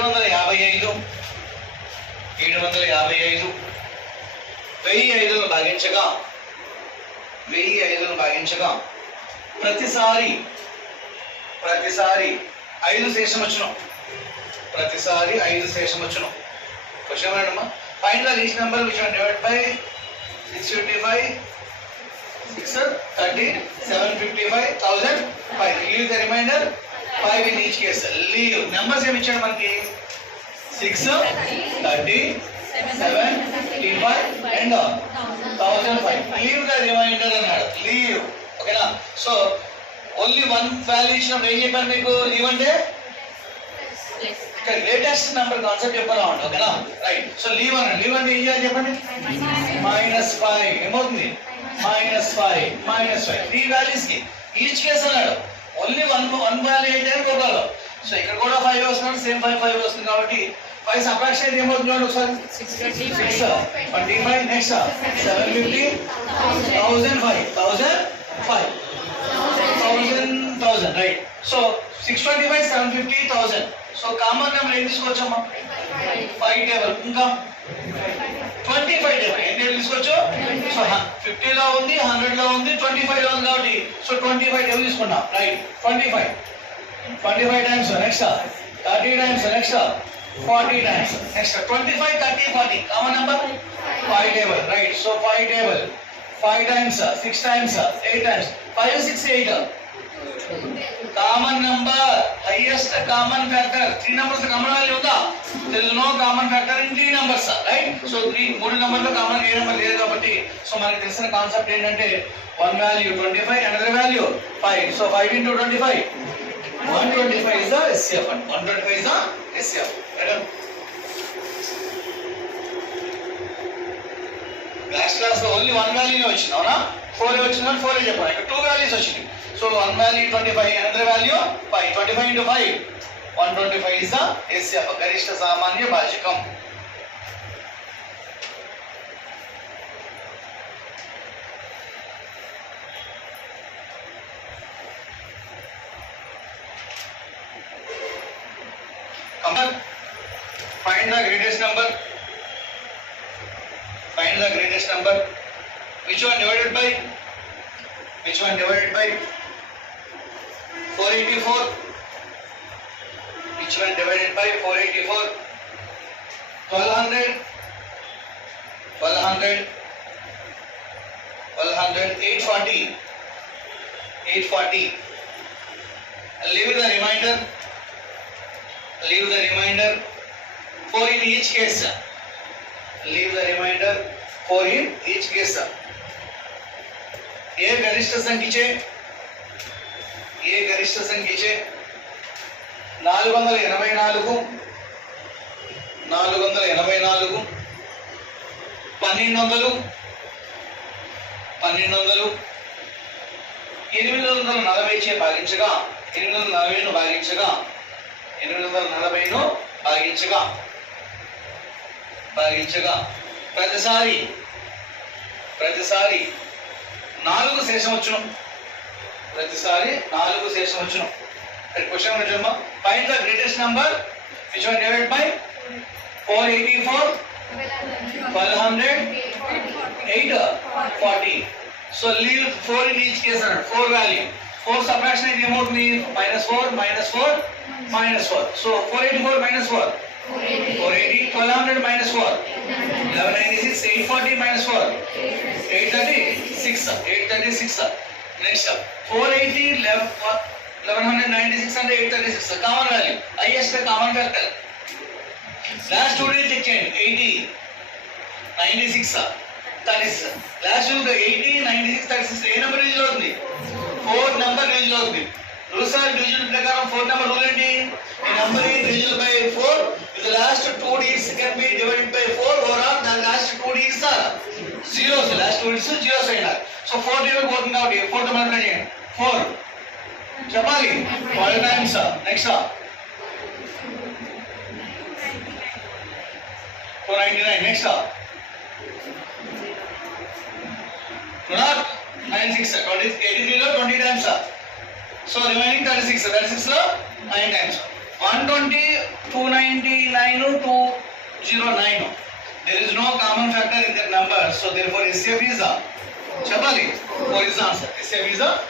755 1005 భాగించగా ప్రతిసారి 5 శేషం వచ్చును. ప్రతిసారి 5 శేషం వచ్చును. క్వశ్చన్ ఏంటమ్మా? Find the least number which one divide by 655 630 755 1005. Leave the remainder 5 in each case. Leave numbers ఏమి ఇచ్చాడు మనకి? 6 30 755 and 1005. లీవ్ ద రిమైండర్ అన్నాడు. లీవ్. ఓకేనా? సో ఓన్లీ వన్ వాల్యూ ఇచ్చినప్పుడు ఏం చెప్పాను మీకు? లీవ్ అంటే ఇక్కడ గ్రేటెస్ట్ నెంబర్ కాన్సెప్ట్ చెప్పాలి. ఓకేనా? రైట్. సో లీవ్ అన్నాడు. లీవ్ అంటే ఏం చేయాలి చెప్పండి? -5 ఏమవుతుంది? -5 3 వాల్యూస్ కి ఈచ్ కేస్ అన్నాడు. ఓన్లీ వన్ వాల్యూ అయితే కొట్టాలి. సో ఇక్కడ కూడా 5 వస్తున్నాడు, సేమ్ 5 వస్తుంది కాబట్టి 5 సబ్ట్రాక్షన్ ఏమవుతుంది ఒకసారి? 6 25 next 750 1005 1000 right. So 625 750 1000. So common number ఏం తీసుకోవచ్చమ్మా? 5 టేబుల్. ఇంకా 25 టేబుల్ ఏం టేబుల్ తీసుకోవచ్చు? సో 50 లో ఉంది, 100 లో ఉంది, 25 లో ఉంది కాబట్టి సో 25 టేబుల్ తీసుకున్నాం. Right. 25 times next 30 times next 40 times next 25 30 40 common number 5 table. Right. So 5 table 5 times 6 times 8 times 5 6 8 common number. Highest common factor 3 numbers common value ఉందా? there is no common factor in 3 numbers. Right. So 3 నెంబర్లో common ఏ number లేదు కాబట్టి so మనకి తెలిసిన concept ఏంటంటే one value 25 another value 5. So 5 into 25 125 is the SCF. 125 is the SCF. Last class లో only 1 value వచ్చింది. అవునా? 4 వచ్చిందని 4 చెప్పాను. ఇక్కడ 2 వాల్యూస్ వచ్చింది. So 1 value 25 another value 5. 25 into 5 125 is the SCF. గరిష్ట సామాన్య భాజకం. Find the greatest number. Find the greatest number. Which one divided by 484? Which one divided by 484? 1200 840. Leave the remainder 4 in each case. Leave the remainder 4 in each case. ఏ గరిష్ట సంఖ్యచే 484 1200 840 చే భాగించగా 840ను భాగించగా ప్రతిసారి 4 శేషం వచ్చును. Question ఏంటమ్మా? Find the greatest number which one divided by 484 1200 840. So leave 4 in each case అన్నాడు. 4 value 4 subtraction అయితే ఏమవుతుంది? -4 so 484 -4 480 1200 -4 1196 840 -4 836 next 480 1196 అంటే 836 common value. Highest common factor. Last 2 digits check చేయండి. 80 96 36 లాస్ట్ 80 96 36 ఏ నెంబర్ రిలీజ్ అవుతుంది? 4 నెంబర్ రిలీజ్ అవుతుంది. Rules of division ప్రకారం 4 number rule ఏంటి? a number is divisible by 4 with the last 2 digits can be divided by 4 or the last 2 digits are zeros. Last 2 digits zeros అయినా. So 4 divided పోతుంది కాబట్టి 4 తో multiply చేయండి. 4 చెప్పాలి 12 times. Next 499 next 96 83 లో 20 times. So remaining 36 లో 9 times. 120, 299, 209. There is no common factor in their number, so therefore SCF is a. Chapali, 4 is the answer. SCF is a